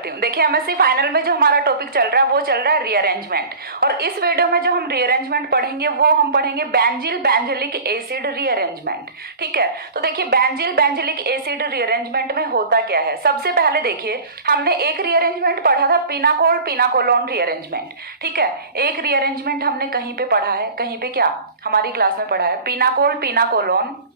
करती हूँ। देखिए एमएससी फाइनल में जो हमारा टॉपिक चल रहा है वो चल रहा है रीअरेंजमेंट, और इस वीडियो में जो हम रीअरेंजमेंट पढ़ेंगे वो हम पढ़ेंगे बेंजील बेंजिलिक एसिड रीअरेंजमेंट। ठीक है, तो देखिए बेंजील बेंजिलिक एसिड रीअरेंजमेंट में होता क्या है। सबसे पहले देखिए हमने एक रीअरेंजमेंट पढ़ा था पिनाकोल पिनाकोलोन रीअरेंजमेंट। ठीक है, एक रीअरेंजमेंट हमने कहीं पे पढ़ा है, कहीं पे क्या हमारी क्लास में पढ़ा है, पिनाकोल पिनाकोलोन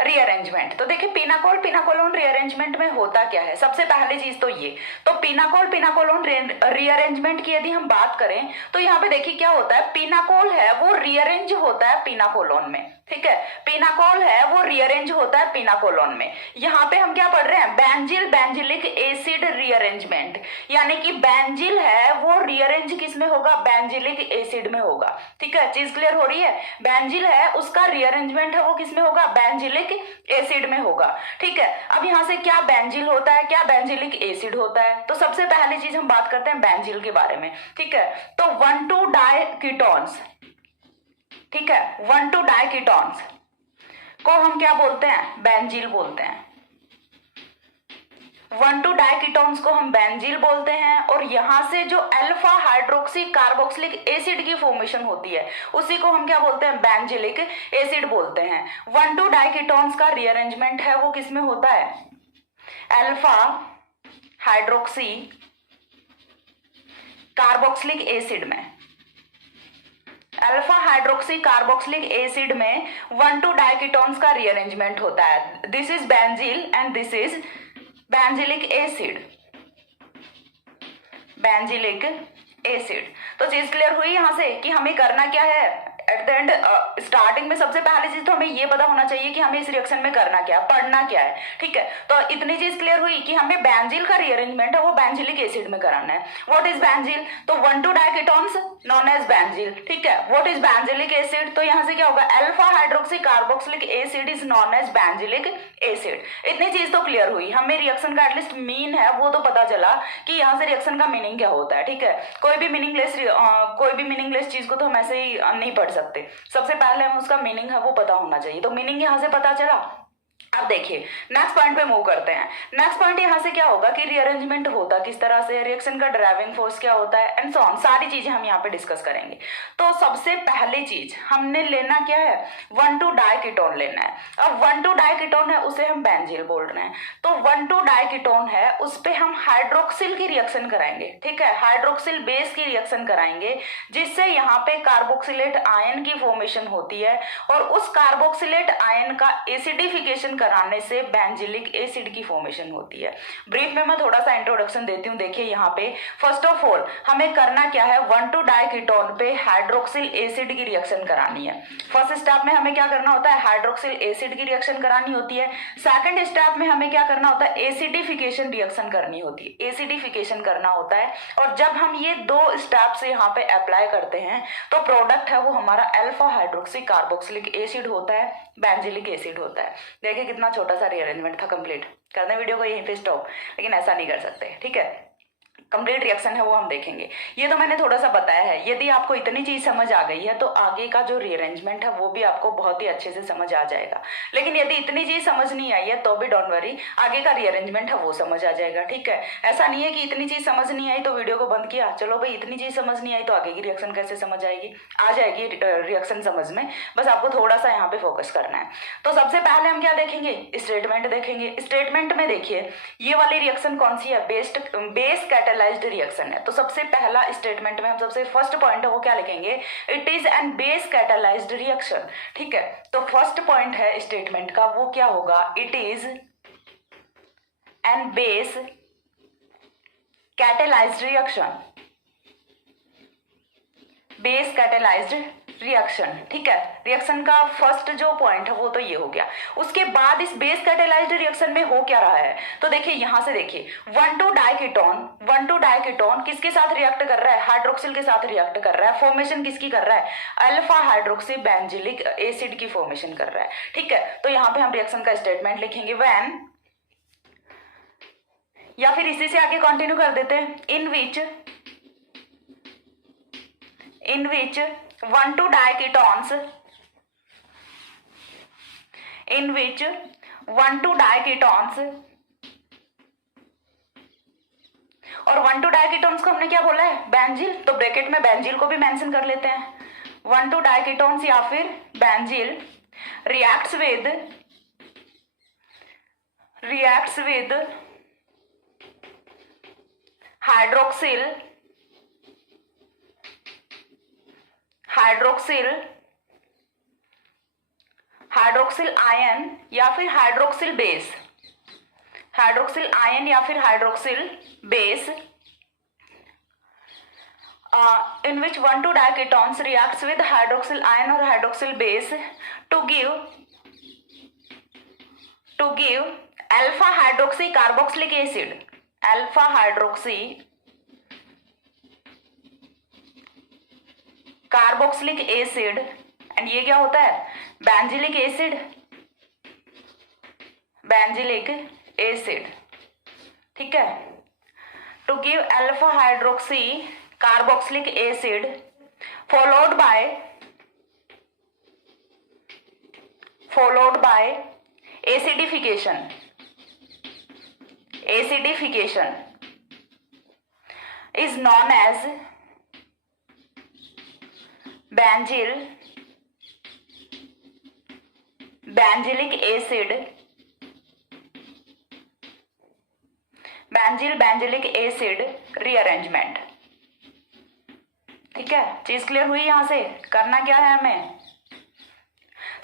रीअरेंजमेंट। तो देखिए पिनाकोल पिनाकोलोन रीअरेंजमेंट में होता क्या है। सबसे पहली चीज तो ये, तो पिनाकोल पिनाकोलोन रीअरेंजमेंट की यदि हम बात करें तो यहाँ पे देखिए क्या होता है, पिनाकोल है वो रीअरेंज होता है पिनाकोलोन में। ठीक है, पिनाकोल है वो रीअरेंज होता है पिनाकोलोन में। यहाँ पे हम क्या पढ़ रहे हैं, बेंजील बेंजिलिक एसिड रीअरेंजमेंट, यानी कि बेंजील है वो रीअरेंज किस में होगा, बेंजिलिक एसिड में होगा। ठीक है, चीज क्लियर हो रही है। बेंजील है उसका रीअरेंजमेंट है वो किस में होगा, बेंजिलिक एसिड में होगा। ठीक है, अब यहां से क्या बेंजील होता है, क्या बेंजिलिक एसिड होता है। तो सबसे पहली चीज हम बात करते हैं बेंजील के बारे में। ठीक है, तो 1,2 डाइकीटोन्स, ठीक है 1,2 डाइकीटोन्स को हम क्या बोलते हैं, बेंजील बोलते हैं। 1,2 डाइकीटोन्स को हम बेंजील बोलते हैं, और यहां से जो अल्फा हाइड्रोक्सी कार्बोक्सिलिक एसिड की फॉर्मेशन होती है उसी को हम क्या बोलते हैं, बेंजिलिक एसिड बोलते हैं। 1,2 डाइकीटोन्स का रीअरेंजमेंट है वो किसमें होता है, अल्फा हाइड्रोक्सी कार्बोक्सिलिक एसिड में। अल्फा हाइड्रोक्सी कार्बोक्सिलिक एसिड में 1,2 डाइकीटोन्स का रीअरेंजमेंट होता है। This is बेंजील and this is benzylic acid, benzylic acid. तो चीज क्लियर हुई यहां से कि हमें करना क्या है एट द एंड। स्टार्टिंग में सबसे पहली चीज तो हमें ये पता होना चाहिए कि हमें इस रिएक्शन में करना क्या है, पढ़ना क्या है। ठीक है, तो इतनी चीज क्लियर हुई कि हमें बेंजील का रीअरेंजमेंट है वो बेंजिलिक एसिड में कराना है। व्हाट इज बेंजील, तो 1,2 डाइकीटोन्स नॉन एज बेंजील। ठीक है, व्हाट इज बेंजिलिक एसिड, तो यहां से क्या होगा, alpha hydroxy carboxylic acid is known as benzilic acid. इतनी चीज तो क्लियर हुई, हमें रिएक्शन का एटलीस्ट मीन है वो तो पता चला कि यहाँ से रिएक्शन का मीनिंग क्या होता है। ठीक है, कोई भी मीनिंगलेस चीज को तो हम ऐसे ही नहीं पढ़ सकते, सबसे पहले हमें उसका मीनिंग है वो पता होना चाहिए। तो मीनिंग यहां से पता चला। अब देखिए नेक्स्ट पॉइंट पे मूव करते हैं। नेक्स्ट पॉइंट यहां से क्या होगा कि रीअरेंजमेंट होता किस तरह से, रिएक्शन का ड्राइविंग फोर्स क्या होता है एंड सो ऑन, सारी चीजें हम यहाँ पे डिस्कस करेंगे। तो सबसे पहली चीज हमने लेना क्या है, 1,2 डाइकीटोन लेना है। अब 1,2 डाइकीटोन है उसे हम बेंजील बोल रहे हैं, तो 1,2 डाइकीटोन है उस पे हम हाइड्रोक्सिल की रिएक्शन कराएंगे। ठीक है, हाइड्रोक्सिल बेस की रिएक्शन कराएंगे जिससे यहाँ पे कार्बोक्सिलेट आयन की फॉर्मेशन होती है, और उस कार्बोक्सिलेट आयन का एसिडिफिकेशन कराने से बेंजिलिक एसिड की फॉर्मेशन होती है। ब्रीफ में मैं थोड़ा सा इंट्रोडक्शन देती हूँ। देखिए यहाँ पे फर्स्ट ऑफ ऑल हमें करना क्या है, 1,2 डाइकीटोन पे हाइड्रोक्सिल एसिड की रिएक्शन करानी है। फर्स्ट स्टेप में हमें क्या करना होता है, हाइड्रोक्सिल एसिड की रिएक्शन करानी होती है। सेकंड स्टेप में हमें क्या करना होता है, एसिडिफिकेशन रिएक्शन करनी होती है, एसिडिफिकेशन करना होता है। और जब हम ये दो स्टेप से यहाँ पे अप्लाई करते हैं तो प्रोडक्ट है वो हमारा अल्फा हाइड्रोक्सी कार्बोक्सिलिक एसिड होता है, बेंजिलिक एसिड होता है। देखिए कितना छोटा सा रीअरेंजमेंट था, कंप्लीट कर दें वीडियो को यहीं पे स्टॉप, लेकिन ऐसा नहीं कर सकते। ठीक है, कंप्लीट रिएक्शन है वो हम देखेंगे। ये तो मैंने थोड़ा सा बताया है। यदि आपको इतनी चीज समझ आ गई है तो आगे का जो रीअरेंजमेंट है वो भी आपको बहुत ही अच्छे से समझ आ जाएगा। लेकिन यदि इतनी चीज समझ नहीं आई है तो भी डोंट वरी, आगे का रीअरेंजमेंट है वो समझ आ जाएगा। ठीक है, ऐसा नहीं है कि इतनी चीज समझ नहीं आई तो वीडियो को बंद किया, चलो भाई इतनी चीज समझ नहीं आई तो आगे की रिएक्शन कैसे समझ आएगी, आ जाएगी रिएक्शन समझ में, बस आपको थोड़ा सा यहाँ पे फोकस करना है। तो सबसे पहले हम क्या देखेंगे, स्टेटमेंट देखेंगे। स्टेटमेंट में देखिए ये वाली रिएक्शन कौन सी है, बेस कैटालाइज्ड रिएक्शन है। तो सबसे पहला स्टेटमेंट में हम सबसे फर्स्ट पॉइंट है वो क्या लिखेंगे, it is an base catalysed reaction. ठीक है, तो फर्स्ट पॉइंट है स्टेटमेंट का वो क्या होगा, it is an base catalysed reaction, base catalysed reaction. ठीक है, रिएक्शन का फर्स्ट जो पॉइंट है वो तो ये हो गया। उसके बाद इस बेस कैटालाइज्ड रिएक्शन में हो क्या रहा है, तो देखिए यहां से देखिए 1,2 डाइकीटोन किसके साथ रिएक्ट कर रहा है, हाइड्रोक्सिल के साथ रिएक्ट कर रहा है। फॉर्मेशन किसकी कर रहा है, अल्फा हाइड्रोक्सी बेंजिलिक एसिड की फॉर्मेशन कर रहा है। ठीक है, तो यहां पे हम रिएक्शन का स्टेटमेंट लिखेंगे व्हेन, या फिर इसी से आगे कंटिन्यू कर देते हैं, इन विच 1,2 डाइकीटोन्स, in which 1,2 डाइकीटोन्स और 1,2 डायकीटोन्स को हमने क्या बोला है, बेंजील, तो ब्रैकेट में बेंजील को भी मेंशन कर लेते हैं। 1,2 डायकीटोन्स या फिर बेंजील reacts with हाइड्रोक्सिल आयन या फिर hydroxyl base, in which 1,2 diketones reacts with hydroxyl ion or hydroxyl base to give alpha hydroxy carboxylic acid, and ये क्या होता है, बेंजिलिक एसिड, ठीक है। To give alpha hydroxy carboxylic acid followed by acidification is known as benzylic acid rearrangement, ठीक है। चीज clear हुई? यहां से करना क्या है हमें,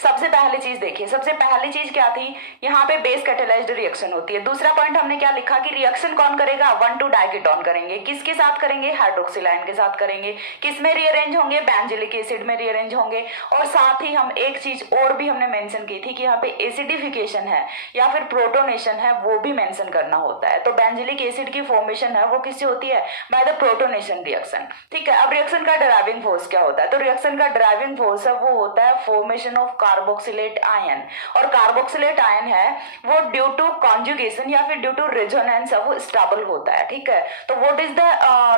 सबसे पहली चीज देखिए, सबसे पहली चीज क्या थी, यहाँ पे बेस कैटेलाइज्ड रिएक्शन होती है। दूसरा पॉइंट हमने क्या लिखा कि रिएक्शन कौन करेगा, 1,2 डायकीटोन करेंगे। किसके साथ करेंगे, हाइड्रोक्सिल आयन के साथ करेंगे। किस में रीअरेंज होंगे, बेंजिलिक एसिड में रीअरेंज होंगे। और साथ ही हम एक चीज और भी हमने मेंशन की थी कि यहाँ पे एसिडिफिकेशन है या फिर प्रोटोनेशन है, वो भी मेंशन करना होता है। तो बेंजिलिक एसिड की फॉर्मेशन है वो किससे होती है, बाय द प्रोटोनेशन रिएक्शन, ठीक है। अब रिएक्शन का ड्राइविंग फोर्स क्या होता है, तो रिएक्शन का ड्राइविंग फोर्स है वो होता है फॉर्मेशन ऑफ कार्बोक्सिलेट आयन, और कार्बोक्सिलेट आयन है वो ड्यू टू कॉन्जुगेशन या फिर ड्यू टू रेजोनेंस वो स्टेबल होता है, ठीक है। तो what is the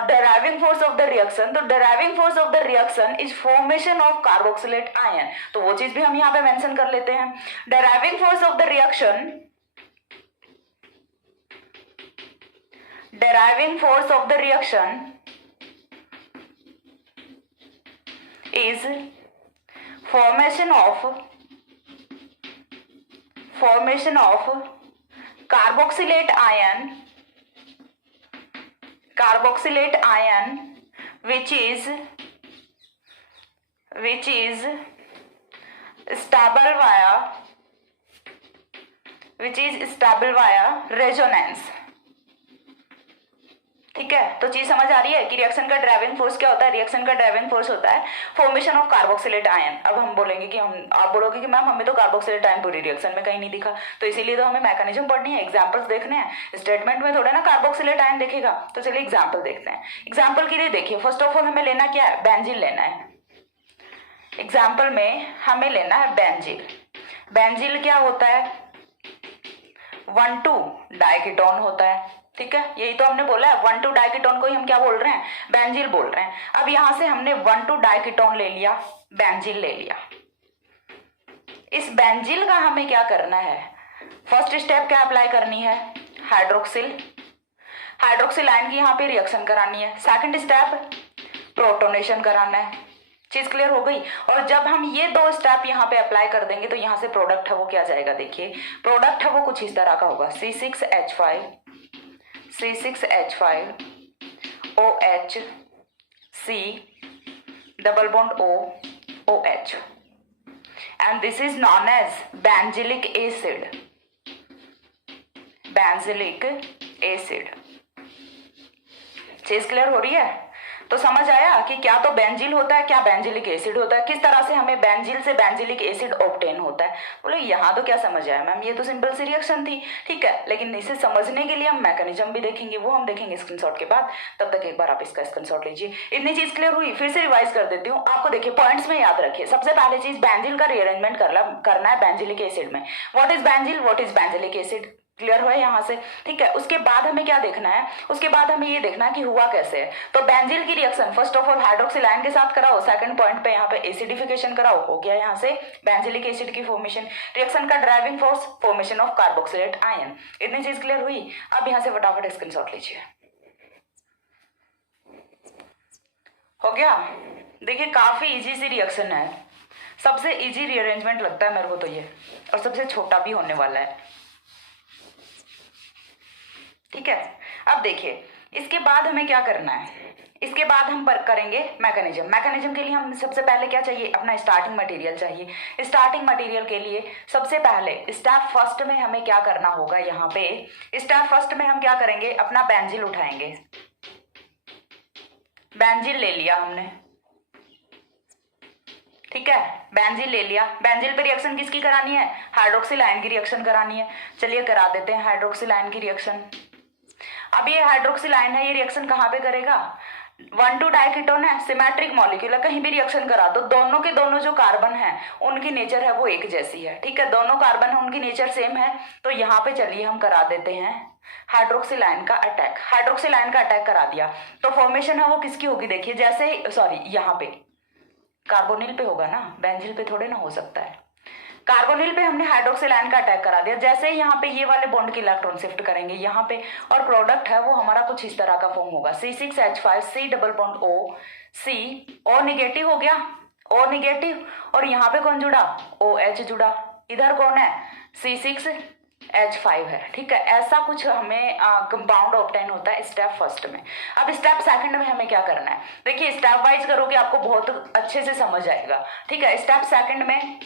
driving force of the reaction, तो driving force of the reaction is formation of carboxylate ion, तो वो चीज भी हम यहाँ पे मेंशन कर लेते हैं। Driving force of the reaction is formation of carboxylate ion which is stable via resonance, ठीक है। तो चीज समझ आ रही है कि रिएक्शन का ड्राइविंग फोर्स क्या होता है, रिएक्शन का ड्राइविंग फोर्स होता है फॉर्मेशन ऑफ कार्बोक्सिलेट आयन। अब हम बोलेंगे कि आप बोलोगे कि मैम हमें तो कार्बोक्सिलेट आयन पूरी रिएक्शन में कहीं नहीं दिखा, तो इसीलिए तो हमें मैकेनिज्म पढ़नी है, एग्जांपल्स देखने हैं। स्टेटमेंट में थोड़ा ना कार्बोक्सिलेट आयन देखेगा, तो चलिए एग्जाम्पल देखते हैं। एग्जाम्पल के लिए देखिए, फर्स्ट ऑफ ऑल हमें लेना क्या है, बेंजील लेना है। एग्जाम्पल में हमें लेना है बेंजील। बेंजील क्या होता है, 1,2 डायकीटोन होता है, ठीक है। यही तो हमने बोला है, 1,2 डायकीटोन को ही हम क्या बोल रहे हैं, बेंजील बोल रहे हैं। अब यहां से हमने 1,2 डायकीटोन ले लिया, बेंजील ले लिया। इस बेंजील का हमें क्या करना है, फर्स्ट स्टेप क्या अप्लाई करनी है, हाइड्रोक्सिल आयन की यहाँ पे रिएक्शन करानी है। सेकंड स्टेप प्रोटोनेशन कराना है। चीज क्लियर हो गई। और जब हम ये दो स्टेप यहाँ पे अप्लाई कर देंगे तो यहाँ से प्रोडक्ट है वो क्या जाएगा, देखिए प्रोडक्ट है वो कुछ इस तरह का होगा, C6H5 OH C double bond O OH and this is known as benzylic acid। चीज क्लियर हो रही है? तो समझ आया कि क्या तो बेंजील होता है, क्या बेंजिलिक एसिड होता है, किस तरह से हमें बेंजील से बेंजिलिक एसिड ऑब्टेन होता है। बोलो यहाँ तो क्या समझ आया मैम, ये तो सिंपल सी रिएक्शन थी, ठीक है। लेकिन इसे समझने के लिए हम मैकेनिज्म भी देखेंगे, वो हम देखेंगे स्क्रीनशॉट के बाद। तब तक एक बार आप इसका स्क्रीनशॉट लीजिए। इतनी चीज क्लियर हुई, फिर से रिवाइज कर देती हूँ आपको। देखिए पॉइंट्स में याद रखिए, सबसे पहले चीज बेंजील का रीअरेंजमेंट करना है बेंजिलिक एसिड में। What is बेंजील, what is benzylic acid, clear हुआ यहाँ से, ठीक है। उसके बाद हमें क्या देखना है, उसके बाद हमें ये देखना है कि हुआ कैसे है। तो बेंजील की reaction first of all hydroxyl ion के साथ कराओ, सेकंड पॉइंट पे यहाँ पे एसिडिफिकेशन कराओ, हो गया यहाँ से बेंजिलिक एसिड की फॉर्मेशन। रिएक्शन का driving force formation of carboxylate ion. इतनी चीज क्लियर हुई। अब यहाँ से फटाफट स्क्रीनशॉट लीजिए। हो गया। देखिए काफी इजी सी रिएक्शन है, सबसे इजी रीअरेंजमेंट लगता है मेरे को तो ये, और सबसे छोटा भी होने वाला है। ठीक है, अब देखिए इसके बाद हमें क्या करना है। इसके बाद हम करेंगे मैकेनिज्म। मैकेनिज्म के लिए हम सबसे पहले क्या चाहिए, अपना स्टार्टिंग मटेरियल चाहिए। स्टार्टिंग मटेरियल के लिए सबसे पहले स्टेप फर्स्ट में हमें क्या करना होगा, यहाँ पे स्टेप फर्स्ट में हम क्या करेंगे, अपना बेंजील उठाएंगे। बेंजील ले लिया हमने, ठीक है, बेंजील ले लिया। बेंजील पे रिएक्शन किसकी करानी है, हाइड्रोक्सिल आयन की रिएक्शन करानी है। चलिए करा देते हैं हाइड्रोक्सिल आयन की रिएक्शन। अब ये हाइड्रोक्सिल आयन है, ये रिएक्शन कहाँ पे करेगा, 1,2 डाइकीटोन है, सिमेट्रिक मॉलिक्यूल है, कहीं भी रिएक्शन करा दो, दोनों के दोनों जो कार्बन है उनकी नेचर है वो एक जैसी है। ठीक है, दोनों कार्बन है उनकी नेचर सेम है। तो यहाँ पे चलिए हम करा देते हैं हाइड्रोक्सिल आयन का अटैक। हाइड्रोक्सिल आयन का अटैक करा दिया तो फॉर्मेशन है वो किसकी होगी, देखिए जैसे सॉरी यहाँ पे कार्बोनिल पे होगा ना, बेंजील पे थोड़े ना हो सकता है। कार्बोनिल पे हमने हाइड्रोक्सिल आयन का अटैक करा दिया, जैसे ही यहाँ पे ये वाले बॉन्ड के इलेक्ट्रॉन शिफ्ट करेंगे यहाँ पे, और प्रोडक्ट है वो हमारा कुछ इस तरह का फॉर्म होगा, C6H5 C double bond O C O negative हो गया, O निगेटिव, और यहाँ पे कौन जुड़ा, OH जुड़ा, इधर कौन है C6H5 है। ठीक है, ऐसा कुछ हमें कंपाउंड ऑब्टेन होता है स्टेप फर्स्ट में। अब स्टेप सेकंड में हमें क्या करना है, देखिए स्टेप वाइज करोगे आपको बहुत अच्छे से समझ आएगा। ठीक है, स्टेप सेकंड में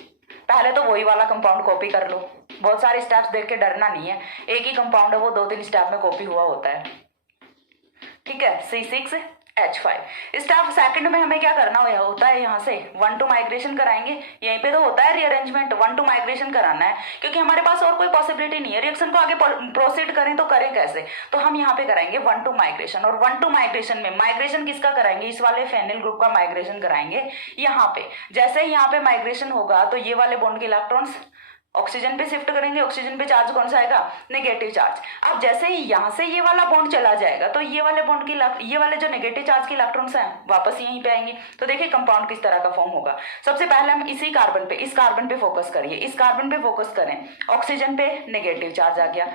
पहले तो वही वाला कंपाउंड कॉपी कर लो, बहुत सारे स्टेप्स देख के डरना नहीं है, एक ही कंपाउंड है वो 2-3 स्टेप में कॉपी हुआ होता है। ठीक है, C6H5। स्टेप सेकंड में हमें क्या करना होता है, यहाँ से 1-2 माइग्रेशन कराएंगे, यहीं पे तो होता है रीअरेंजमेंट, 1-2 माइग्रेशन कराना है, क्योंकि हमारे पास और कोई पॉसिबिलिटी नहीं है, रिएक्शन को आगे प्रोसीड करें तो करें कैसे, तो हम यहाँ पे कराएंगे 1-2 माइग्रेशन। और 1-2 माइग्रेशन में माइग्रेशन किसका कराएंगे, इस वाले फेनिल ग्रुप का माइग्रेशन कराएंगे यहाँ पे। जैसे ही यहाँ पे माइग्रेशन होगा तो ये वाले बॉन्ड के इलेक्ट्रॉन्स ऑक्सीजन पे शिफ्ट करेंगे, ऑक्सीजन पे चार्ज कौन सा आएगा, नेगेटिव चार्ज। अब जैसे ही यहाँ से ये वाला बॉन्ड चला जाएगा तो ये वाले बॉन्ड की ये वाले जो नेगेटिव चार्ज के इलेक्ट्रॉन्स हैं वापस यहीं पे आएंगे। तो देखिए कंपाउंड किस तरह का फॉर्म होगा। सबसे पहले हम इसी कार्बन पे, इस कार्बन पे फोकस करिए, इस कार्बन पे फोकस करें, ऑक्सीजन पे नेगेटिव चार्ज आ गया,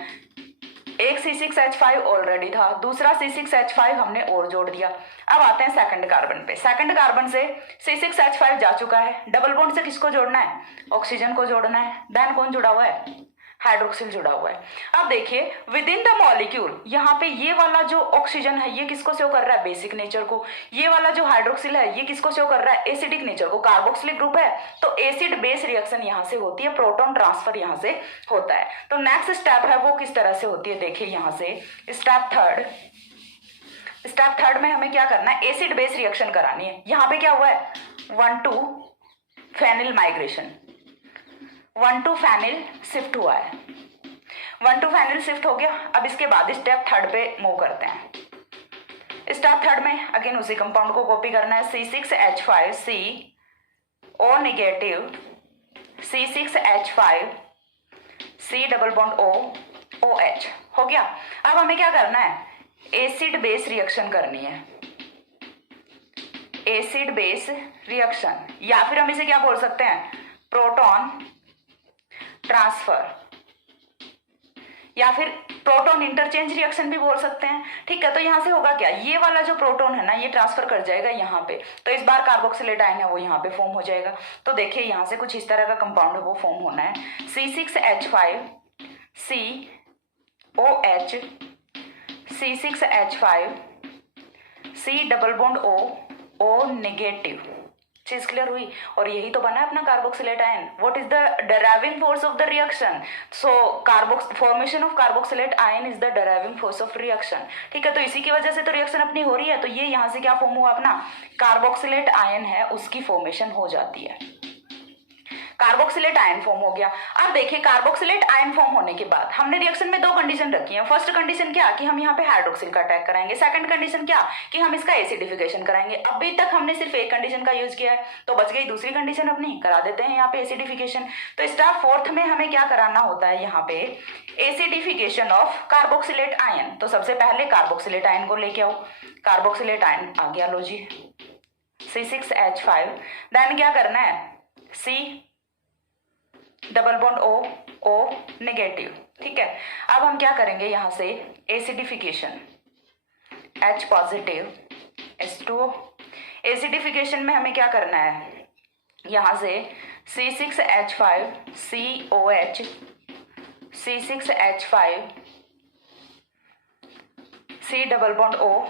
एक C6H5 ऑलरेडी था, दूसरा C6H5 हमने और जोड़ दिया। अब आते हैं सेकंड कार्बन पे, सेकंड कार्बन से C6H5 जा चुका है, डबल बॉन्ड से किसको जोड़ना है, ऑक्सीजन को जोड़ना है, देन कौन जुड़ा हुआ है, हाइड्रोक्सिल जुड़ा हुआ है। अब देखिए विद इन द मॉलिक्यूल यहाँ पे ये वाला जो ऑक्सीजन है ये किसको शो कर रहा है, बेसिक नेचर को, ये वाला जो हाइड्रोक्सिल है ये किसको शो कर रहा है, एसिडिक नेचर को, कार्बोक्सिलिक ग्रुप है तो एसिड बेस रिएक्शन यहाँ से होती है, प्रोटॉन ट्रांसफर यहाँ से होता है। तो नेक्स्ट स्टेप है वो किस तरह से होती है, देखिए यहाँ से स्टेप थर्ड में हमें क्या करना है, एसिड बेस रिएक्शन करानी है। यहाँ पे क्या हुआ है, 1-2 फेनिल माइग्रेशन, 1-2 फेनिल शिफ्ट हुआ है, 1-2 फेनिल शिफ्ट हो गया। अब इसके बाद स्टेप थर्ड पे मूव करते हैं। स्टेप थर्ड में अगेन उसी कंपाउंड को कॉपी करना है, C6H5 C O negative, C6H5 C double bond O OH हो गया। अब हमें क्या करना है, एसिड बेस रिएक्शन करनी है, एसिड बेस रिएक्शन, या फिर हम इसे क्या बोल सकते हैं, प्रोटॉन ट्रांसफर, या फिर प्रोटॉन इंटरचेंज रिएक्शन भी बोल सकते हैं। ठीक है, तो यहाँ से होगा क्या, ये वाला जो प्रोटॉन है ना ये ट्रांसफर कर जाएगा यहाँ पे, तो इस बार कार्बोक्सिलेट आयन है वो यहाँ पे फॉर्म हो जाएगा। तो देखिए यहाँ से कुछ इस तरह का कंपाउंड है वो फॉर्म होना है, C6H5 C OH C6H5 C double bond O O negative. चीज क्लियर हुई, और यही तो बना है अपना carboxylate ion. What is the deriving force of the reaction, so formation of carboxylate ion is the deriving force of reaction. ठीक है, तो इसी की वजह से तो रिएक्शन अपनी हो रही है, तो ये यहाँ से क्या फॉर्म हुआ, अपना कार्बोक्सिलेट आयन है उसकी फॉर्मेशन हो जाती है, कार्बोक्सिलेट आयन फॉर्म हो गया। अब देखिए कार्बोक्सिलेट आयन फॉर्म होने के बाद हमने रिएक्शन में 2 कंडीशन रखी है। फर्स्ट कंडीशन क्या कि हम यहाँ पे हाइड्रोक्सिल का अटैक कराएंगे, सेकंड कंडीशन क्या कि हम इसका एसिडिफिकेशन कराएंगे। अभी तक हमने सिर्फ एक कंडीशन का यूज किया है तो बच गई दूसरी कंडीशन अपनी, करा देते हैं यहाँ पे एसिडिफिकेशन। तो स्टेप फोर्थ में हमें क्या कराना होता है, यहाँ पे एसिडिफिकेशन ऑफ कार्बोक्सिलेट आयन। तो सबसे पहले कार्बोक्सिलेट आयन को लेके आओ, कार्बोक्सिलेट आयन आ गया, लो जी C6H5, देन क्या करना है C double bond O negative. ठीक है, अब हम क्या करेंगे यहाँ से acidification, H positive H2O, acidification में हमें क्या करना है, यहाँ से C6H5COH C6H5 C double bond O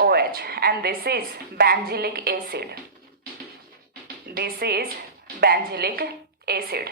OH and this is benzylic acid. This is benzylic acid.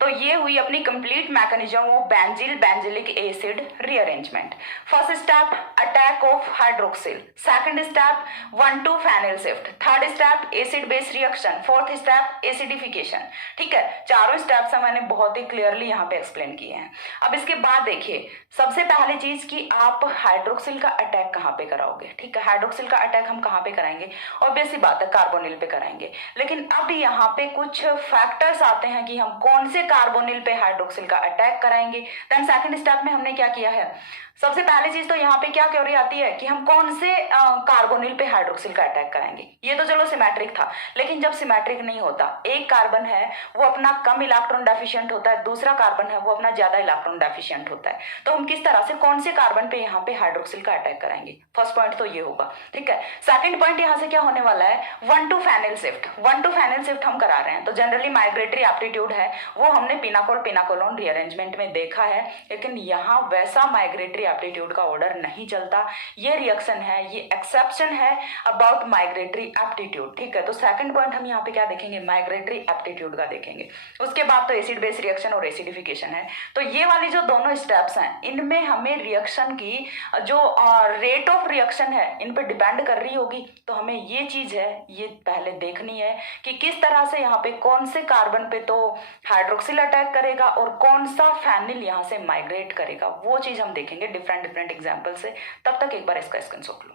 तो ये हुई अपनी complete mechanism of benzilic acid rearrangement. First step attack of hydroxyl, second step 1,2 phenyl shift, third step acid base reaction, fourth step acidification. ठीक है, चारों steps मैंने बहुत ही clearly यहाँ पे एक्सप्लेन किए हैं. अब इसके बाद देखिए, सबसे पहली चीज कि आप हाइड्रोक्सिल का अटैक कहाँ पे कराओगे. ठीक है, हाइड्रोक्सिल का अटैक हम कहाँ पे कराएंगे, ऑब्वियस सी बात है कार्बोनिल पे कराएंगे. लेकिन अब यहाँ पे कुछ फैक्टर्स आते हैं कि हम कौन से कार्बोनिल पे हाइड्रोक्सिल का अटैक कराएंगे. देन सेकंड स्टेप में हमने क्या किया है, सबसे पहली चीज तो यहाँ पे क्या क्वेरी आती है कि हम कौन से कार्बोनिल पे हाइड्रोक्सिल का अटैक कराएंगे. ये तो चलो सिमेट्रिक था, लेकिन जब सिमेट्रिक नहीं होता, एक कार्बन है वो अपना कम इलेक्ट्रॉन डेफिशिएंट होता है, दूसरा कार्बन है वो अपना ज्यादा इलेक्ट्रॉन डेफिशिएंट होता है, तो हम किस तरह से कौन से कार्बन पे यहाँ पे हाइड्रोक्सिल का अटैक कराएंगे. फर्स्ट पॉइंट तो ये होगा. ठीक है, सेकंड पॉइंट यहाँ से क्या होने वाला है, 1,2 फेनिल शिफ्ट. 1,2 फेनिल शिफ्ट हम करा रहे हैं, तो जनरली माइग्रेटरी एप्टीट्यूड है वो हमने पिनाकोल पिनाकोलोन रीअरेंजमेंट में देखा है, लेकिन यहाँ वैसा माइग्रेटरी एप्टीट्यूड का ऑर्डर नहीं चलता. ये रिएक्शन है, ये एक्सेप्शन है अबाउट माइग्रेटरी एप्टीट्यूड. ठीक है, तो सेकंड पॉइंट हम यहाँ पे क्या देखेंगे, माइग्रेटरी एप्टीट्यूड का देखेंगे. उसके बाद तो एसिड बेस रिएक्शन और एसिडिफिकेशन है. तो ये वाली जो दोनों स्टेप्स हैं, इनमें हमें रिएक्शन की जो रेट ऑफ रिएक्शन है इन पे डिपेंड कर रही होगी. तो हमें ये चीज है ये पहले देखनी है कि किस तरह से यहाँ पे कौन से कार्बन पे तो हाइड्रोक्सिल अटैक करेगा और कौन सा फेनिल यहाँ से माइग्रेट करेगा. वो चीज हम देखेंगे डिफरेंट एग्जाम्पल से. तब तक एक बार इसका स्क्रीनशॉट लो.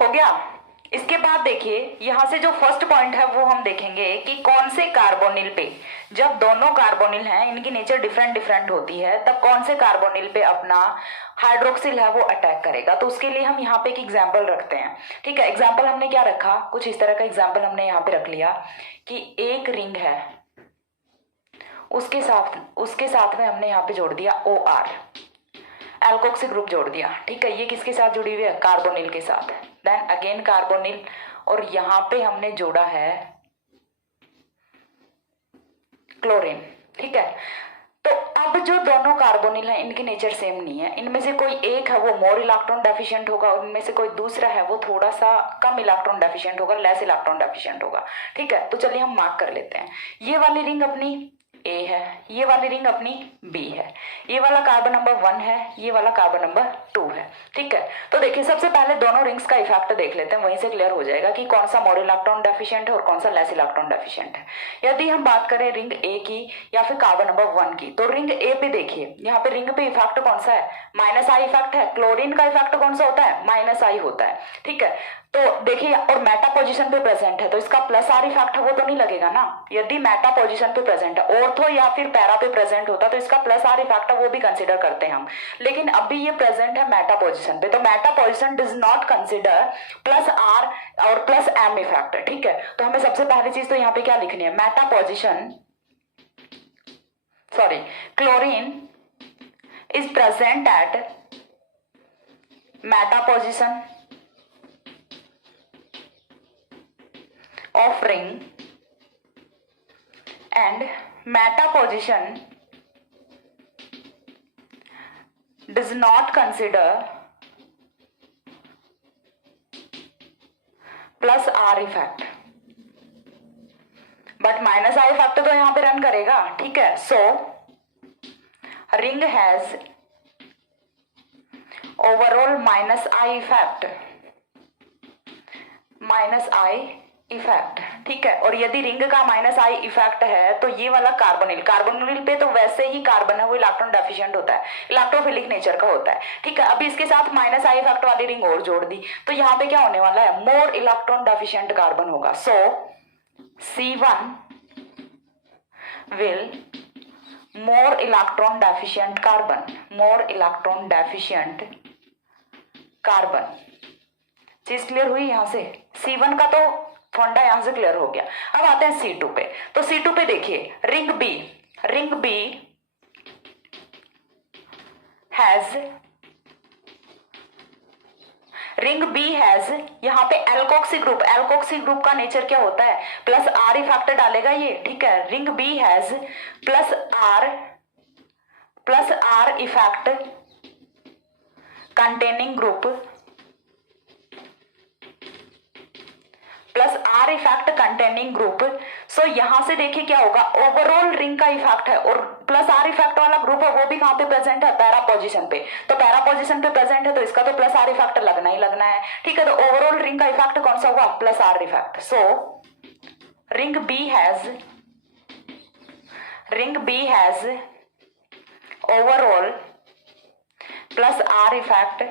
हो गया. इसके बाद देखिए, यहां से जो फर्स्ट पॉइंट है वो हम देखेंगे कि कौन से कार्बोनिल पे, जब दोनों कार्बोनिल हैं इनकी नेचर डिफरेंट होती है, तब कौन से कार्बोनिल पे अपना हाइड्रोक्सिल है वो अटैक करेगा. तो उसके लिए हम यहाँ पे एक एग्जाम्पल रखते हैं. ठीक है, एग्जाम्पल हमने क्या रखा, कुछ इस तरह का एग्जाम्पल हमने यहाँ पे रख लिया कि एक रिंग है, उसके साथ में हमने यहाँ पे जोड़ दिया OR, एल्कोक्सी ग्रुप जोड़ दिया. ठीक है, ये किसके साथ जुड़ी हुई है, कार्बोनिल के साथ. देन अगेन कार्बोनिल, और यहाँ पे हमने जोड़ा है क्लोरीन. ठीक है, तो अब जो दोनों कार्बोनिल हैं इनकी नेचर सेम नहीं है. इनमें से कोई एक है वो मोर इलेक्ट्रॉन डेफिशिएंट होगा, और इनमें से कोई दूसरा है वो थोड़ा सा कम इलेक्ट्रॉन डेफिशिएंट होगा, लेस इलेक्ट्रॉन डेफिशिएंट होगा. ठीक है, तो चलिए हम मार्क कर लेते हैं. ये वाली रिंग अपनी A है, ये वाली रिंग अपनी B है, ये वाला कार्बन नंबर 1 है, ये वाला कार्बन नंबर 2 है. ठीक है, तो देखिए सबसे पहले दोनों रिंग्स का इफेक्ट देख लेते हैं, वहीं से क्लियर हो जाएगा कि कौन सा मोर इलेक्ट्रॉन डेफिशिएंट है और कौन सा लेस इलेक्ट्रॉन डेफिशिएंट है. यदि हम बात करें रिंग A की या फिर कार्बन नंबर 1 की, तो रिंग A पे देखिए, यहाँ पे रिंग पे इफेक्ट कौन सा है, -I इफेक्ट है. क्लोरीन का इफेक्ट कौन सा होता है, -I होता है. ठीक है, तो देखिए, और मेटा पोजीशन पे प्रेजेंट है तो इसका +R इफेक्ट है वो तो नहीं लगेगा ना. यदि मेटा पोजीशन पे प्रेजेंट है, ऑर्थो या फिर पैरा पे प्रेजेंट होता तो इसका +R इफेक्ट है वो भी कंसीडर करते हैं हम. लेकिन अभी ये प्रेजेंट है मेटा पोजीशन पे, तो Meta position does not consider +R और +M इफेक्ट. ठीक है, तो हमें सबसे पहली चीज तो यहाँ पे क्या लिखनी है, Meta position, sorry, chlorine is present at Meta position of ring and meta position does not consider +R effect, but -I effect तो यहाँ पे रन करेगा. ठीक है, so ring has overall -I effect, effect. ठीक है, और यदि रिंग का -I इफेक्ट है तो ये वाला कार्बोनिल पे तो वैसे ही कार्बन है वो इलेक्ट्रॉन डेफिशिएंट होता है, इलेक्ट्रोफिलिक नेचर का होता है. ठीक है, अभी इसके साथ -I इफेक्ट वाली रिंग और जोड़ दी तो यहाँ पे क्या होने वाला है, मोर इलेक्ट्रॉन डेफिशिएंट कार्बन होगा. सो C1 will more electron deficient carbon. चीज क्लियर हुई यहाँ से. C1 का तो फंडा यहां से क्लियर हो गया. अब आते हैं C2 पे. तो C2 पे देखिए, ring B has ring B has, यहाँ पे एल्कोक्सी ग्रुप का नेचर क्या होता है, प्लस आर इफेक्ट डालेगा ये, ठीक है। Ring B has plus R effect containing group, plus R effect containing group. So यहां से देखिए क्या होगा, ओवरऑल रिंग का इफेक्ट है और प्लस आर इफेक्ट वाला ग्रुप है वो भी कहां पे प्रेजेंट है, पैरा पोजीशन पे। तो पैरा पोजीशन पे प्रेजेंट है तो इसका तो प्लस आर इफेक्ट लगना ही लगना है, ठीक है। तो ओवरऑल रिंग का इफेक्ट कौन सा हुआ, plus R effect. So ring B has overall plus R effect,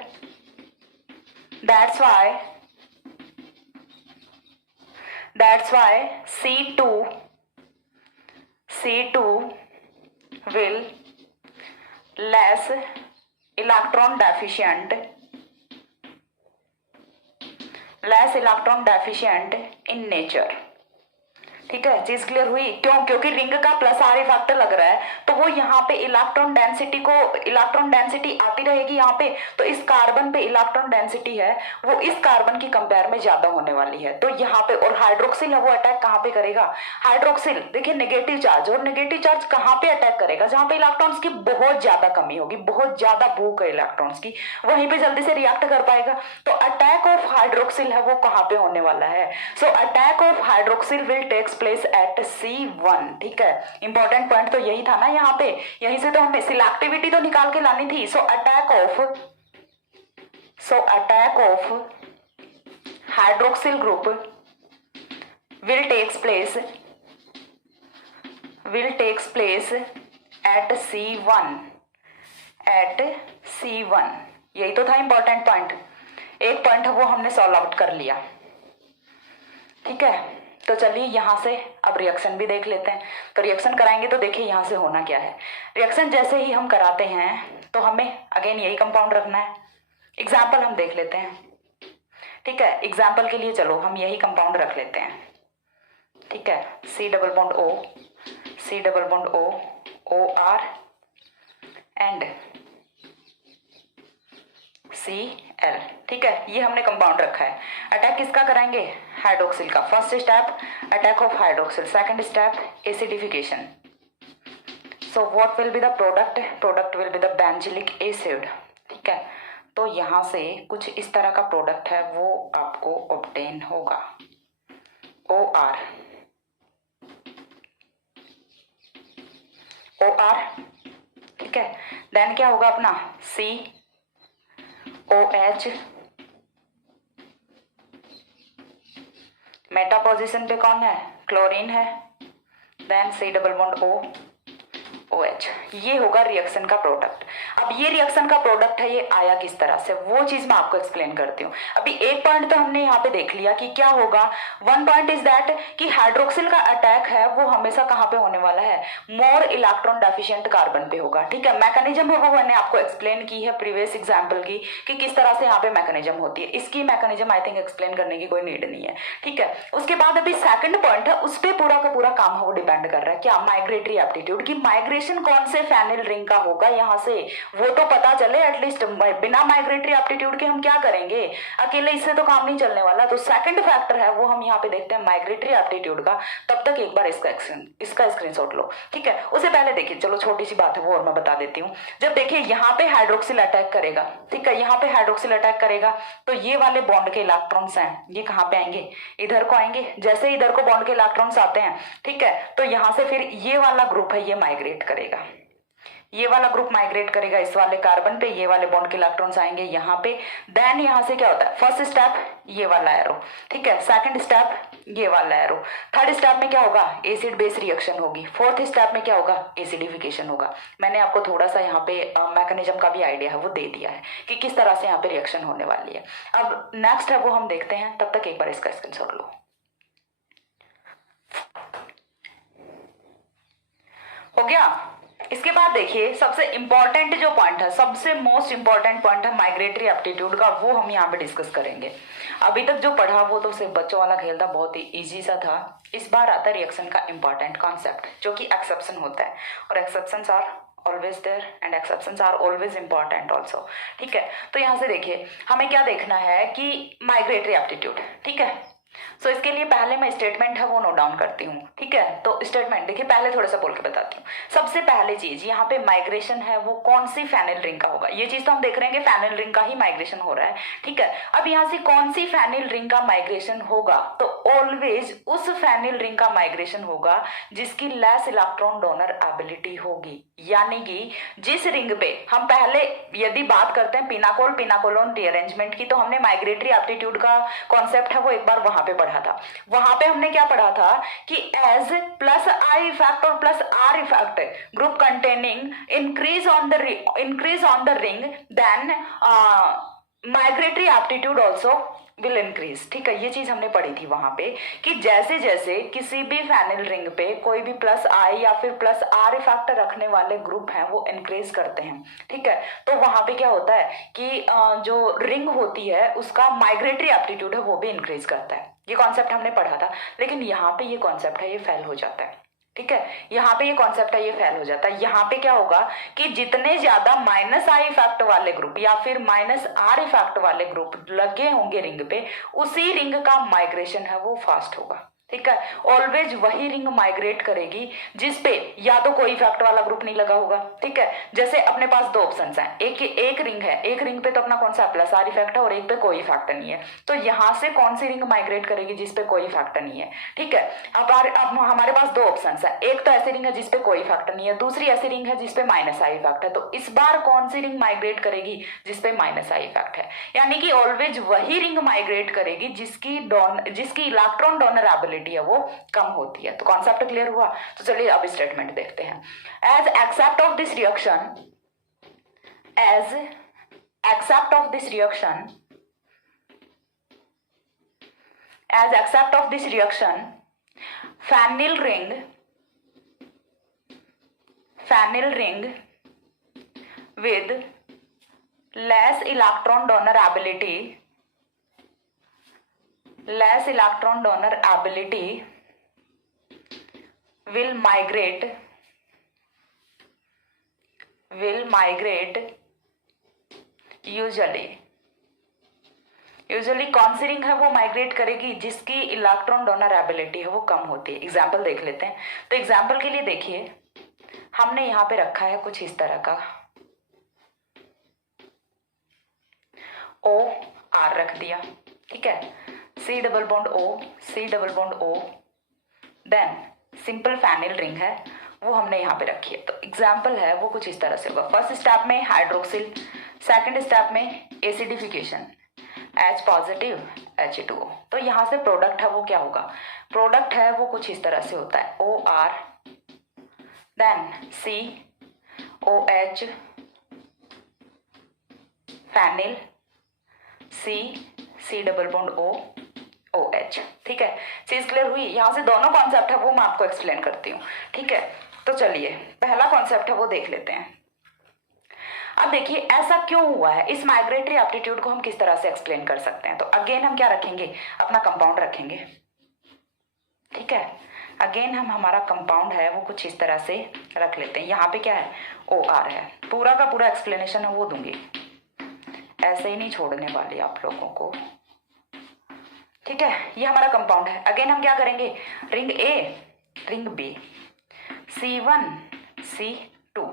that's why C2 will less electron deficient in nature, ठीक है। चीज क्लियर हुई, क्यों, क्योंकि रिंग का प्लस आर इफेक्ट लग रहा है तो वो यहाँ पे इलेक्ट्रॉन डेंसिटी आती रहेगी यहाँ पे। तो इस कार्बन पे इलेक्ट्रॉन डेंसिटी है वो इस कार्बन की कंपेयर में ज्यादा होने वाली है। तो यहाँ पे और हाइड्रोक्सिल है वो अटैक कहाँ पे करेगा, हाइड्रोक्सिल देखिए नेगेटिव चार्ज, और नेगेटिव चार्ज कहाँ पे अटैक करेगा, जहां पे इलेक्ट्रॉन्स की बहुत ज्यादा कमी होगी, बहुत ज्यादा भूख है इलेक्ट्रॉन्स की, वहीं पे जल्दी से रिएक्ट कर पाएगा। तो अटैक ऑफ हाइड्रोक्सिल है वो कहाँ पे होने वाला है। So attack of hydroxyl will takes place at C1, ठीक है। इंपॉर्टेंट पॉइंट तो यही था ना यहाँ पे, यहीं से तो हमें सिलेक्टिविटी तो निकाल के लानी थी। So attack of hydroxyl group will takes place at C1, यही तो था इंपॉर्टेंट पॉइंट। एक पॉइंट है वो हमने सॉल्व आउट कर लिया, ठीक है। तो चलिए यहां से अब रिएक्शन भी देख लेते हैं। तो रिएक्शन कराएंगे तो देखिए यहां से होना क्या है। रिएक्शन जैसे ही हम कराते हैं तो हमें अगेन यही कंपाउंड रखना है। एग्जाम्पल हम देख लेते हैं, ठीक है। एग्जाम्पल के लिए चलो हम यही कंपाउंड रख लेते हैं, ठीक है। C double bond O OR and Cl, ठीक है। ये हमने कंपाउंड रखा है। अटैक किसका कराएंगे, हाइड्रोक्सिल का। First step attack of hydroxyl, second step acidification. So what will be the product will be the benzylic acid, ठीक है। तो यहां से कुछ इस तरह का प्रोडक्ट है वो आपको ऑब्टेन होगा, OR, ठीक है। देन क्या होगा अपना COH, मेटा पोजीशन पे कौन है, क्लोरीन है। Then C double bond OH, ये होगा रिएक्शन का प्रोडक्ट। अब ये रिएक्शन का प्रोडक्ट है, ये आया किस तरह से वो चीज मैं आपको एक्सप्लेन करती हूँ। अभी एक पॉइंट तो हमने यहाँ पे देख लिया कि क्या होगा। वन पॉइंट इज दैट कि हाइड्रोक्सिल का अटैक है वो हमेशा कहाँ पे होने वाला है, मोर इलेक्ट्रॉन डेफिशिएंट कार्बन पे होगा, ठीक है। मैकेनिज्म है वो मैंने आपको एक्सप्लेन की है प्रीवियस एग्जाम्पल की कि किस तरह से यहाँ पे मैकेनिज्म होती है। इसकी मैकेनिज्म आई थिंक एक्सप्लेन करने की कोई नीड नहीं है, ठीक है। उसके बाद अभी सेकंड पॉइंट है, उस पर पूरा का पूरा काम है वो डिपेंड कर रहा है क्या, माइग्रेटरी एप्टीट्यूड की। माइग्रेशन कौन से फेनिल रिंग का होगा यहाँ से वो तो पता चले एटलीस्ट। बिना माइग्रेटरी एप्टीट्यूड के हम क्या करेंगे, अकेले इससे तो काम नहीं चलने वाला। तो सेकंड फैक्टर है वो हम यहाँ पे देखते हैं माइग्रेटरी एप्टीट्यूड का। तब तक एक बार इसका स्क्रीनशॉट लो, ठीक है। उससे पहले देखिए, चलो छोटी सी बात है वो और मैं बता देती हूँ। जब देखिए यहाँ पे हाइड्रोक्सिल अटैक करेगा, ठीक है, यहाँ पे हाइड्रोक्सिल अटैक करेगा तो ये वाले बॉन्ड के इलेक्ट्रॉन्स हैं ये कहाँ पे आएंगे, इधर को आएंगे। जैसे इधर को बॉन्ड के इलेक्ट्रॉन्स आते हैं, ठीक है, तो यहाँ से फिर ये वाला ग्रुप है ये माइग्रेट करेगा, ये वाला ग्रुप माइग्रेट करेगा इस वाले कार्बन पे, ये वाले बॉन्ड के इलेक्ट्रॉन्स आएंगे यहाँ पे। देन यहाँ से क्या होता है, फर्स्ट स्टेप ये वाला एरो, ठीक है, सेकंड स्टेप ये वाला एरो, थर्ड स्टेप में क्या होगा, एसिड बेस रिएक्शन होगी, फोर्थ स्टेप में क्या होगा, एसिडिफिकेशन होगा। मैंने आपको थोड़ा सा यहाँ पे मैकेनिज्म का भी आइडिया है वो दे दिया है कि किस तरह से यहाँ पे रिएक्शन होने वाली है। अब नेक्स्ट है वो हम देखते हैं, तब तक एक बार इसका स्क्रीनशॉट लो। हो गया। इसके बाद देखिए सबसे इंपॉर्टेंट जो पॉइंट है, सबसे मोस्ट इंपॉर्टेंट पॉइंट है माइग्रेटरी एप्टीट्यूड का, वो हम यहाँ पे डिस्कस करेंगे। अभी तक जो पढ़ा वो तो सिर्फ बच्चों वाला खेल था, बहुत ही इजी सा था। इस बार आता है रिएक्शन का इंपॉर्टेंट कॉन्सेप्ट जो कि एक्सेप्शन होता है, और exceptions are always there and exceptions are always important also. ठीक है, तो यहाँ से देखिए हमें क्या देखना है कि माइग्रेटरी एप्टीट्यूड। ठीक है, सो इसके लिए पहले मैं स्टेटमेंट है वो नोट डाउन करती हूँ। ठीक है, तो स्टेटमेंट देखिए पहले थोड़ा सा बोल के बताती हूँ। सबसे पहले चीज यहाँ पे माइग्रेशन है वो कौन सी फेनिल रिंग का होगा, ये चीज तो हम देख रहे हैं कि फेनिल रिंग का ही माइग्रेशन हो रहा है। ठीक है, अब यहाँ से कौन सी फेनिल रिंग का माइग्रेशन होगा, तो ऑलवेज उस फेनिल रिंग का माइग्रेशन होगा जिसकी लेस इलेक्ट्रॉन डोनर एबिलिटी होगी। यानी कि जिस रिंग पे हम पहले यदि बात करते हैं पिनाकोल पिनाकोलोन रीअरेंजमेंट की, तो हमने माइग्रेटरी एप्टीट्यूड का कॉन्सेप्ट है वो एक बार वहां पे पढ़ा था। वहां पे हमने क्या पढ़ा था कि एज प्लस आई इफेक्ट और plus R effect group containing increase on the ring then migratory aptitude also will increase. ठीक है, ये चीज हमने पढ़ी थी वहां पे कि जैसे जैसे किसी भी फेनिल रिंग पे कोई भी प्लस आई या फिर प्लस आर इफेक्ट रखने वाले ग्रुप हैं वो इंक्रीज करते हैं। ठीक है, तो वहां पे क्या होता है कि जो रिंग होती है उसका माइग्रेटरी एप्टीट्यूड है वो भी इंक्रीज करता है। ये कॉन्सेप्ट हमने पढ़ा था, लेकिन यहाँ पे ये कॉन्सेप्ट है ये फेल हो जाता है। ठीक है, यहाँ पे ये कॉन्सेप्ट है ये फेल हो जाता है। यहाँ पे क्या होगा कि जितने ज्यादा माइनस आई इफेक्ट वाले ग्रुप या फिर माइनस आर इफेक्ट वाले ग्रुप लगे होंगे रिंग पे, उसी रिंग का माइग्रेशन है वो फास्ट होगा। ठीक है, ऑलवेज वही रिंग माइग्रेट करेगी जिसपे या तो कोई इफेक्ट वाला ग्रुप नहीं लगा होगा। ठीक है, जैसे अपने पास दो ऑप्शंस हैं, एक रिंग है, एक रिंग पे तो अपना कौन सा प्लस आर इफेक्ट है और एक पे कोई इफेक्ट नहीं है, तो यहां से कौन सी रिंग माइग्रेट करेगी जिसपे कोई इफेक्ट नहीं है। ठीक है, अब हमारे पास दो ऑप्शन है, एक तो ऐसी रिंग है जिसपे कोई इफेक्ट नहीं है, दूसरी ऐसी रिंग है जिसपे माइनस आई इफेक्ट है। तो इस बार कौन सी रिंग माइग्रेट करेगी जिसपे माइनस आई इफेक्ट है, यानी कि ऑलवेज वही रिंग माइग्रेट करेगी जिसकी इलेक्ट्रॉन डोनर एबिलिटी है वो कम होती है। तो कॉन्सेप्ट क्लियर हुआ। तो चलिए अब स्टेटमेंट देखते हैं। As except of this reaction phenyl ring with less electron donor ability will migrate usually कौन सी रिंग है वो माइग्रेट करेगी जिसकी इलेक्ट्रॉन डोनर एबिलिटी है वो कम होती है। एग्जाम्पल देख लेते हैं। तो एग्जाम्पल के लिए देखिए हमने यहां पे रखा है कुछ इस तरह का O R रख दिया। ठीक है, C double bond O then simple phenyl ring है वो हमने यहाँ पे रखी है। तो एग्जाम्पल है वो कुछ इस तरह से होगा। फर्स्ट स्टेप में हाइड्रोक्सिल, सेकंड स्टेप में एसिडिफिकेशन, H पॉजिटिव H2O। तो यहाँ से प्रोडक्ट है वो क्या होगा, प्रोडक्ट है वो कुछ इस तरह से होता है OR then COH phenyl C double bond OH। ठीक है, चीज क्लियर हुई। यहाँ से दोनों कॉन्सेप्ट है वो मैं आपको एक्सप्लेन करती हूँ। ठीक है, तो चलिए पहला कॉन्सेप्ट है वो देख लेते हैं। अब देखिए ऐसा क्यों हुआ है, इस माइग्रेटरी एप्टीट्यूड को हम किस तरह से एक्सप्लेन कर सकते हैं। तो अगेन हम क्या रखेंगे, अपना कंपाउंड रखेंगे। ठीक है, अगेन हम हमारा कंपाउंड है वो कुछ इस तरह से रख लेते हैं। यहाँ पे क्या है OR है, पूरा का पूरा एक्सप्लेनेशन है वो दूंगी, ऐसे ही नहीं छोड़ने वाली आप लोगों को। ठीक है, ये हमारा कंपाउंड है। अगेन हम क्या करेंगे, ring A ring B C1 C2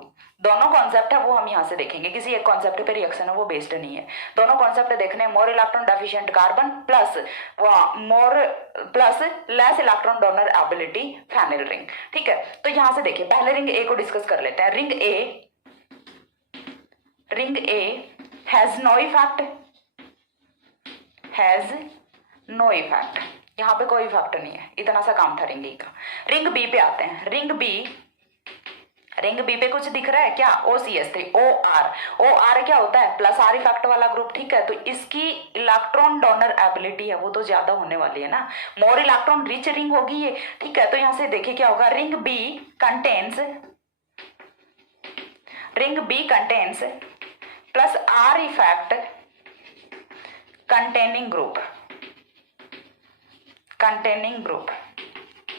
दोनों कॉन्सेप्ट है वो हम यहाँ से देखेंगे। किसी एक कॉन्सेप्ट पे रिएक्शन है वो बेस्ड नहीं है, दोनों कॉन्सेप्ट देखने more electron deficient carbon plus less electron donor ability phenyl ring. ठीक है, तो यहाँ से देखिए पहले रिंग A को डिस्कस कर लेते हैं। Ring A has no effect, यहाँ पे कोई इफेक्ट नहीं है, इतना सा काम था रिंग A का। रिंग B पे आते हैं। रिंग B पे कुछ दिख रहा है क्या, OCH3 OR क्या होता है, प्लस आर इफेक्ट वाला ग्रुप। ठीक है, तो इसकी इलेक्ट्रॉन डोनर एबिलिटी है वो तो ज्यादा होने वाली है ना, मोर इलेक्ट्रॉन रिच रिंग होगी ये। ठीक है, तो यहां से देखिए क्या होगा, ring B contains plus R effect containing group.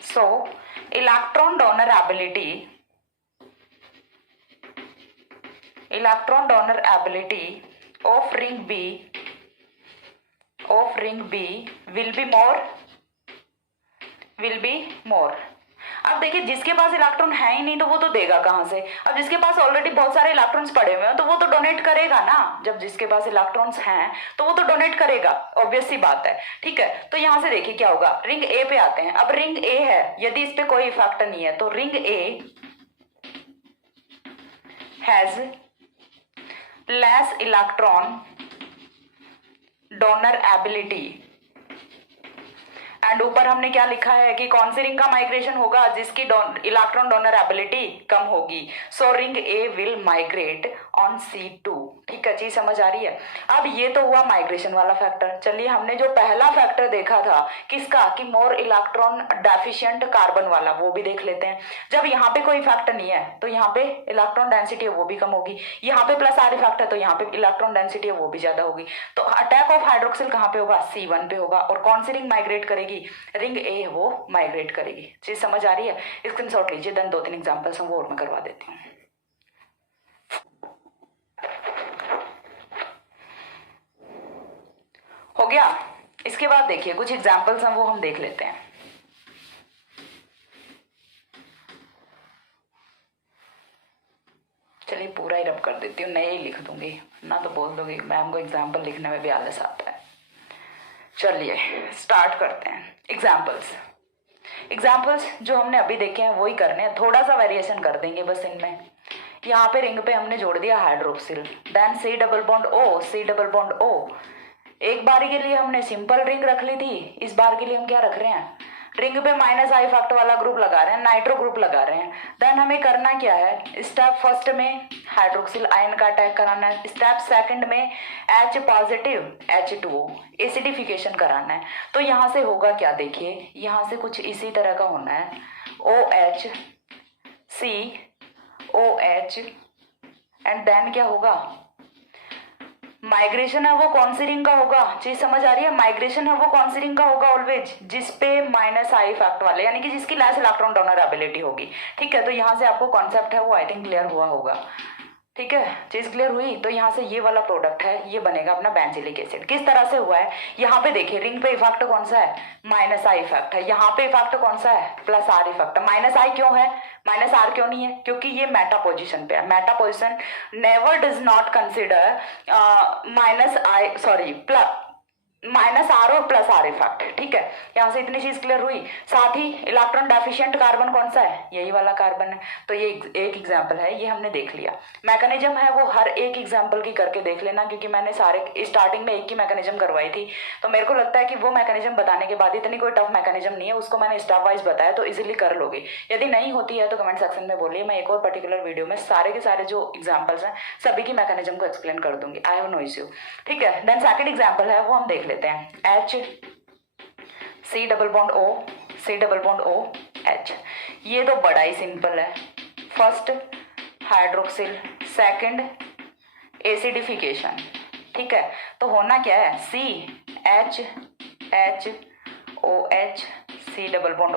So electron donor ability electron donor ability of ring B will be more. अब देखिए जिसके पास इलेक्ट्रॉन है ही नहीं तो वो तो देगा कहां से। अब जिसके पास ऑलरेडी बहुत सारे इलेक्ट्रॉन्स पड़े हुए हैं तो वो तो डोनेट करेगा ना। जब जिसके पास इलेक्ट्रॉन्स हैं तो वो तो डोनेट करेगा, ऑब्वियस सी बात है। ठीक है, तो यहां से देखिए क्या होगा, रिंग ए पे आते हैं। अब रिंग ए है, यदि इस पे कोई इफेक्ट नहीं है तो ring A has less electron donor ability. And ऊपर हमने क्या लिखा है कि कौन सी रिंग का माइग्रेशन होगा, जिसकी इलेक्ट्रॉन डोनर एबिलिटी कम होगी। So ring A will migrate on C2। ठीक है, चीज समझ आ रही है। अब ये तो हुआ माइग्रेशन वाला फैक्टर। चलिए हमने जो पहला फैक्टर देखा था किसका, कि मोर इलेक्ट्रॉन डेफिशिएंट कार्बन वाला, वो भी देख लेते हैं। जब यहाँ पे कोई फैक्टर नहीं है तो यहाँ पे इलेक्ट्रॉन डेंसिटी है वो भी कम होगी, यहाँ पे प्लस आर इफेक्ट है तो यहाँ पे इलेक्ट्रॉन डेंसिटी है वो भी ज्यादा होगी। तो अटैक ऑफ हाइड्रोक्सिल कहाँ पे होगा, C1 पे होगा। और कौन सी रिंग माइग्रेट करेगी, रिंग ए वो माइग्रेट करेगी। चीज समझ आ रही है, स्क्रीनशॉट लीजिए, देन 2-3 एग्जांपल्स हम वो और मैं करवा देती हूँ। हो गया। इसके बाद देखिए कुछ एग्जांपल्स हैं वो हम देख लेते हैं। चलिए पूरा ही रब कर देती हूँ, नए ही लिख दूंगी ना तो बोल दोगी मैम को एग्जाम्पल लिखने में भी आलस आता है। चलिए स्टार्ट करते हैं। एग्जाम्पल्स जो हमने अभी देखे हैं वही करने हैं, थोड़ा सा वेरिएशन कर देंगे बस इनमें। यहाँ पे रिंग पे हमने जोड़ दिया hydroxyl, then C double bond O। एक बारी के लिए हमने सिंपल रिंग रख ली थी, इस बार के लिए हम क्या रख रहे हैं, रिंग पे माइनस आई फैक्ट वाला ग्रुप लगा रहे हैं, नाइट्रो ग्रुप लगा रहे हैं। देन हमें करना क्या है, स्टेप फर्स्ट में हाइड्रोक्सिल आयन का अटैक कराना है, स्टेप सेकंड में H पॉजिटिव H2O एसिडिफिकेशन कराना है। तो यहाँ से होगा क्या, देखिए यहाँ से कुछ इसी तरह का होना है, OH COH एंड देन क्या होगा, माइग्रेशन है वो कौन सी रिंग का होगा, चीज समझ आ रही है। माइग्रेशन है वो कौन सी रिंग का होगा, ऑलवेज जिसपे माइनस आई फैक्ट वाले, यानी कि जिसकी लेस इलेक्ट्रॉन डोनर एबिलिटी होगी। ठीक है, तो यहाँ से आपको कॉन्सेप्ट है वो आई थिंक क्लियर हुआ होगा। ठीक है, चीज क्लियर हुई। तो यहाँ से ये वाला प्रोडक्ट है, ये बनेगा अपना बेंजिलिक एसिड। किस तरह से हुआ है, यहाँ पे देखिए रिंग पे इफेक्ट कौन सा है, माइनस आई इफेक्ट है। यहाँ पे इफेक्ट कौन सा है, प्लस आर इफेक्ट है। माइनस आई क्यों है, माइनस आर क्यों नहीं है, क्योंकि ये मेटा पोजिशन पे है। Meta position never does not consider minus R और प्लस आर इफेक्ट। ठीक है, यहाँ से इतनी चीज क्लियर हुई। साथ ही इलेक्ट्रॉन डेफिशिएंट कार्बन कौन सा है, यही वाला कार्बन है। तो ये एक एग्जांपल है, ये हमने देख लिया। मैकेनिज्म है वो हर एक एग्जांपल की करके देख लेना, क्योंकि मैंने सारे स्टार्टिंग में एक ही मैकेनिज्म करवाई थी, तो मेरे को लगता है कि वो मैकेनिज्म बताने के बाद इतनी कोई टफ मैकेनिज्म नहीं है, उसको मैंने स्टेप वाइज बताया तो इजिली कर लोगे। यदि नहीं होती है तो कमेंट सेक्शन में बोलिए, मैं एक और पर्टिकुलर वीडियो में सारे के सारे जो एग्जाम्पल्स हैं सभी की मैकेनिज्म को एक्सप्लेन कर दूंगी। I have no issue. ठीक है, देन सेकंड एग्जांपल है वो हम देख लेते हैं। H C double bond O H। ये तो बड़ा ही सिंपल है। First hydroxyl, second acidification. ठीक है, तो होना क्या है, CHOH C double bond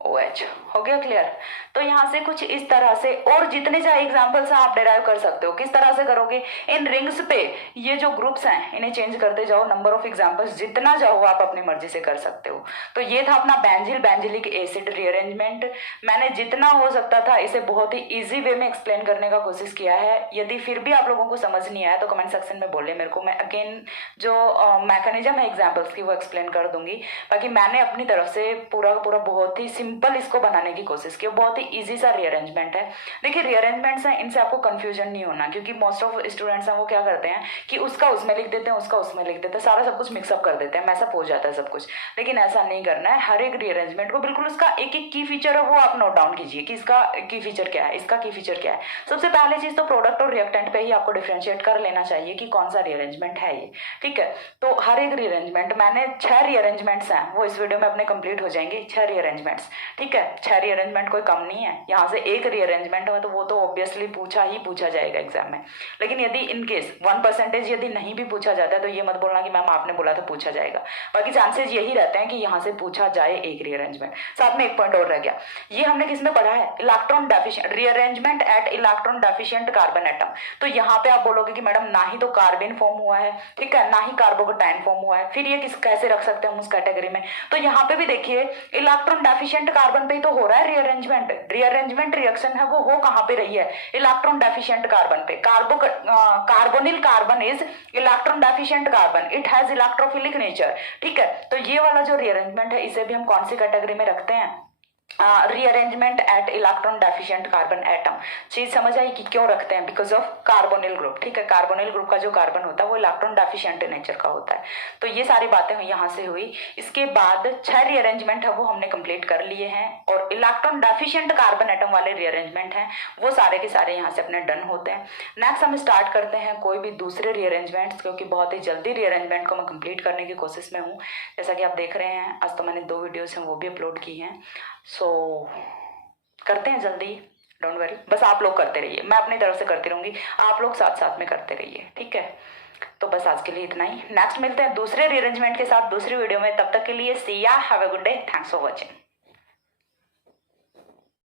OH। हो गया क्लियर। तो यहाँ से कुछ इस तरह से, और जितने चाहे एग्जांपल्स आप डिराइव कर सकते हो। किस तरह से करोगे, इन रिंग्स पे ये जो ग्रुप्स हैं इन्हें चेंज करते जाओ, नंबर ऑफ एग्जांपल्स जितना चाहो आप अपनी मर्जी से कर सकते हो। तो ये था अपना बेंजिलिक एसिड रीअरेंजमेंट। मैंने जितना हो सकता था इसे बहुत ही इजी वे में एक्सप्लेन करने का कोशिश किया है। यदि फिर भी आप लोगों को समझ नहीं आया तो कमेंट सेक्शन में बोलिए मेरे को, मैं अगेन जो मैकेनिज्म है एग्जाम्पल्स की वो एक्सप्लेन कर दूंगी। बाकी मैंने अपनी तरफ से पूरा बहुत ही सिंपल इसको बनाने की कोशिश की, बहुत ही इजी सा रीअरेंजमेंट है। देखिए रीअरेंजमेंट्स हैं, इनसे आपको कंफ्यूजन नहीं होना, क्योंकि मोस्ट ऑफ स्टूडेंट्स हैं वो क्या करते हैं कि उसका उसमें लिख देते हैं, उसका उसमें लिख देते हैं, सारा सब कुछ मिक्सअप कर देते हैं, मैसअप हो जाता है सब कुछ। लेकिन ऐसा नहीं करना है, हर एक रीअरेंजमेंट को बिल्कुल उसका एक एक की फीचर है वो आप नोट डाउन कीजिए कि इसका की फीचर क्या है, इसका की फीचर क्या है। सबसे पहले चीज तो प्रोडक्ट और रिएक्टेंट पे ही आपको डिफ्रेंशिएट कर लेना चाहिए कि कौन सा रीअरेंजमेंट है ये। ठीक है, तो हर एक रीअरेंजमेंट, मैंने 6 रीअरेंजमेंट्स हैं वो इस वीडियो में अपने कंप्लीट हो जाएंगे, 6 रीअरेंजमेंट्स। ठीक है, 6 रीअरेंजमेंट कोई कम नहीं नहीं है, यहाँ से एक रीअरेंजमेंट है तो वो तो ऑब्वियसली पूछा जाएगा एग्जाम में। लेकिन यदि इनकेस 1% यदि नहीं भी पूछा जाता है तो ये मत बोलना कि मैम आपने बोला था पूछा जाएगा, बाकी चांसेस यही रहते हैं कि यहाँ से पूछा जाए एक रीअरेंजमेंट। साथ में एक पॉइंट और रह गया, ये हमने किसमें पढ़ा है, electron deficient, rearrangement at electron deficient carbon atom. तो यहाँ पे आप बोलोगे कि मैडम ना ही तो कार्बन फॉर्म हुआ है, ठीक है, ना ही कार्बोकेटाइन फॉर्म हुआ है, फिर ये कैसे रख सकते हैं हम उस कैटेगरी में। तो यहाँ पे भी देखिए इलेक्ट्रॉन डेफिशिएंट कार्बन पे ही तो हो रहा है रीअरेंजमेंट रिएक्शन है, वो हो कहाँ पे रही है, इलेक्ट्रॉन डेफिशिएंट कार्बन पे। Carbonyl carbon is electron deficient carbon, it has electrophilic nature, ठीक है। तो ये वाला जो रीअरेंजमेंट है इसे भी हम कौन सी कैटेगरी में रखते हैं, rearrangement at electron deficient carbon atom. चीज समझ आई कि क्यों रखते हैं, बिकॉज ऑफ कार्बोनिल ग्रुप, ठीक है, कार्बोनिल ग्रुप का जो कार्बन होता है वो इलेक्ट्रॉन डेफिशिएंट नेचर का होता है। तो ये सारी बातें यहाँ से हुई। इसके बाद 6 रीअरेंजमेंट है वो हमने कंप्लीट कर लिए हैं, और इलेक्ट्रॉन डेफिशिएंट कार्बन एटम वाले रीअरेंजमेंट हैं वो सारे के सारे यहाँ से अपने डन होते हैं। नेक्स्ट हम स्टार्ट करते हैं कोई भी दूसरे रीअरेंजमेंट, क्योंकि बहुत ही जल्दी रीअरेंजमेंट को मैं कंप्लीट करने की कोशिश में हूँ। जैसा कि आप देख रहे हैं आज तो मैंने 2 वीडियोस हैं वो भी अपलोड की हैं, सो करते हैं जल्दी, डोंट वरी, बस आप लोग करते रहिए, मैं अपनी तरफ से करती रहूंगी, आप लोग साथ साथ में करते रहिए, ठीक है। तो बस आज के लिए इतना ही, नेक्स्ट मिलते हैं दूसरे रीअरेंजमेंट के साथ दूसरी वीडियो में, तब तक के लिए सी या, have a good day, thanks for watching.